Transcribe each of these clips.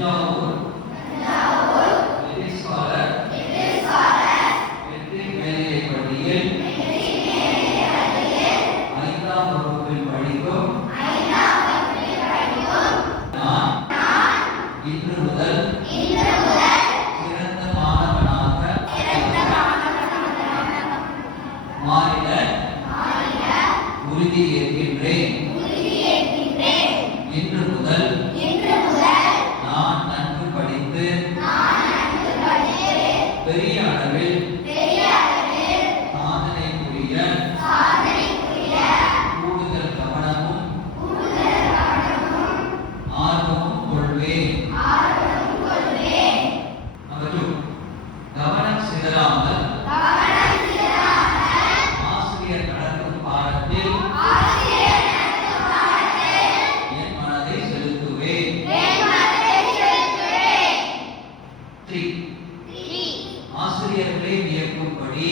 தஞ்சாவூர் வெற்றிஸ்காலர் வெற்றி மேல்நிலைப்பள்ளியில் 5ஆம் வகுப்பில் படிக்கும் நான் இன்று முதல் சிறந்த மாணவனாக மாறிட உறுதி ஏற்கின்றேன். இன்று முதல் நான் நன்கு படித்து பெரிய அளவில் சாதனை புரிய கூடுதல் கவனமும் ஆர்வமும் கொள்வேன். கவனம் சிதறாமல் ஆசிரியர் நடத்தும் பாடத்தில் என் மனதை செலுத்துவேன். 3. ஆசிரியர்களை வியக்கும்படி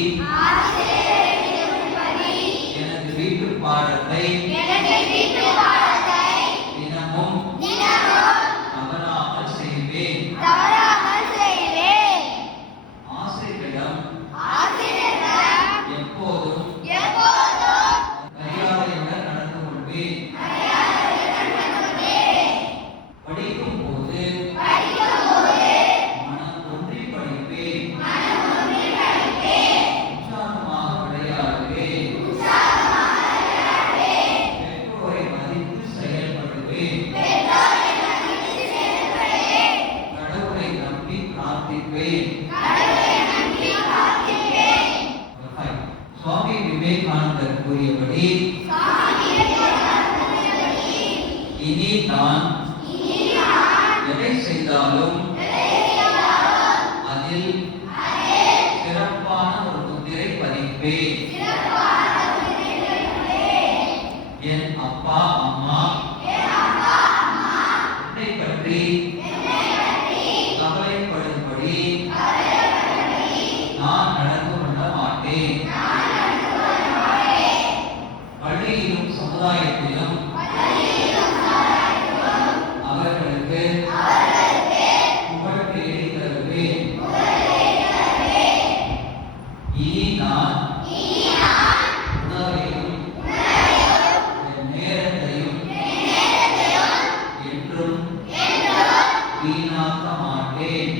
எனது வீட்டு பாடத்தை தினமும் தவறாமல் செய்வேன். ஆசிரியரிடம் எப்போதும் மரியாதையுடன் நடந்து கொள்வேன். படிக்கும் போது மனம் ஒன்றி படிப்பேன். உற்சாகமாக விளையாடுவேன். பெற்றோரை மதித்து செயல்படுவேன். கடவுளை நம்பி பிரார்த்திப்பேன். சுவாமி விவேகானந்தர் கூறியபடி இனி நான் எதை செய்தாலும் அதில் சிறப்பான ஒரு முத்திரை பதிப்பேன். என் அப்பா அம்மா என்னை பற்றி கவலைப்படும்படி நான் நடந்து கொள்ள மாட்டேன். பள்ளியிலும் சமுதாயத்திலும் அவர்களுக்கு புகழ் தேடி தருவேன். இனி நான் உணவையும் என் நேரத்தையும் என்றும் வீணாக்க மாட்டேன்.